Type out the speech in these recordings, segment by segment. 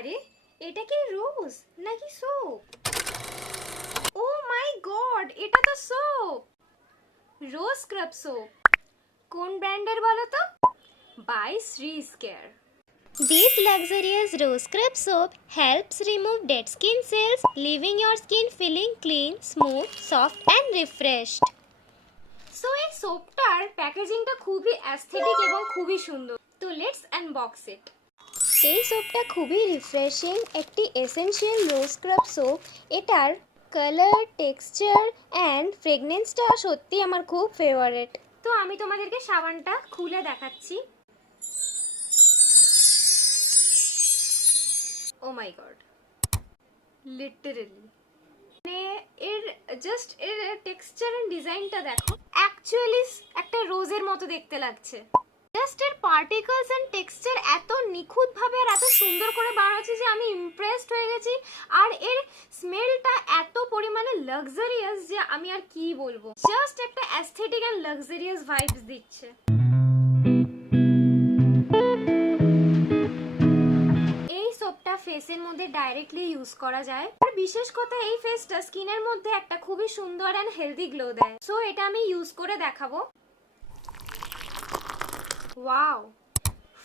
আরে এটা কি রোজ নাকি সোপ? ও মাই গড, এটা তো সোপ, রোজ স্ক্রাব সোপ। কোন ব্র্যান্ডের বলো তো? বাই শ্রী স্কেয়ার। This luxurious rose scrub soap helps remove dead skin cells, leaving your skin feeling clean, smooth, soft and refreshed. So এই সোপটার প্যাকেজিংটা খুবই অ্যাস্থেটিক এবং খুবই সুন্দর। তো লেটস আনবক্স ইট। এই সোপটা খুবই রিফ্রেশিং, একটি এসেনশিয়াল রোজ স্ক্রাব সোপ। এটার কালার, টেক্সচার অ্যান্ড ফ্রেগনেন্সটা সত্যি আমার খুব ফেভারিট। তো আমি তোমাদেরকে সাবানটা খুলে দেখাচ্ছি। ও মাই গড, লিটারালি মানে এর টেক্সচার এন্ড ডিজাইনটা দেখো, অ্যাকচুয়ালি একটা রোজের মতো দেখতে লাগছে। জাস্ট এর পার্টিকলস এন্ড টেক্সচার এত নিখুঁত ভাবে আর এত সুন্দর করে বানাচ্ছে যে আমি ইমপ্রেসড হয়ে গেছি। আর এর স্মেলটা এত পরিমাণে লাক্সারিয়াস যে আমি আর কি বলবো, জাস্ট একটা অ্যাস্থেটিক এন্ড লাক্সারিয়াস ভাইবস দিচ্ছে। ফেসের মধ্যে ডাইরেক্টলি ইউজ করা যায়। আর বিশেষ কথা এই ফেসটা স্কিনের মধ্যে একটা খুবই সুন্দর এন্ড হেলদি গ্লো দেয়। সো এটা আমি ইউজ করে দেখাবো। ওয়াও,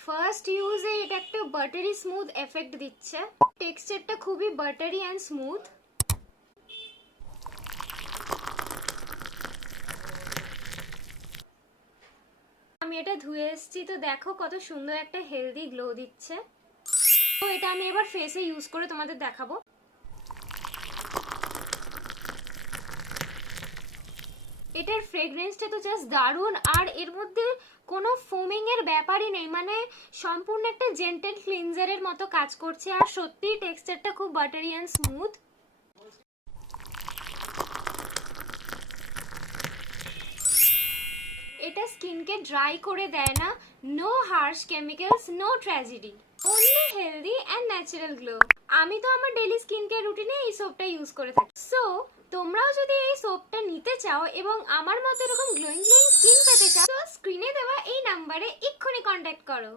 ফার্স্ট ইউজে এটা একটা বাটারি স্মুথ এফেক্ট দিচ্ছে। টেক্সচারটা খুবই বাটারি এন্ড স্মুথ। আমি এটা ধুয়ে এসেছি, তো দেখো কত সুন্দর একটা হেলদি গ্লো দিচ্ছে। তো এটা আমি এবার ফেসে ইউজ করে তোমাদের দেখাবো। এটার ফ্রেগরেন্সটা তো জাস্ট দারুণ, আর এর মধ্যে কোনো ফোমিং এর ব্যাপারই নেই, মানে সম্পূর্ণ একটা জেন্টেল ক্লিনজারের মতো কাজ করছে। আর সত্যি টেক্সচারটা খুব বাটারি এন্ড স্মুথ। এটা স্কিনকে ড্রাই করে দেয় না। No harsh chemicals, no tragedy, only healthy and natural glow. আমি তো আমার ডেইলি স্কিন কেয়ার রুটিনে এই সোপটা ইউজ করে থাকি। সো তোমরাও যদি এই সোপটা নিতে চাও এবং আমার মতো এরকম গ্লোয়িং স্কিন পেতে চাও, তো স্ক্রিনে দেওয়া এই নাম্বারে এক্ষুনি কন্ট্যাক্ট করো।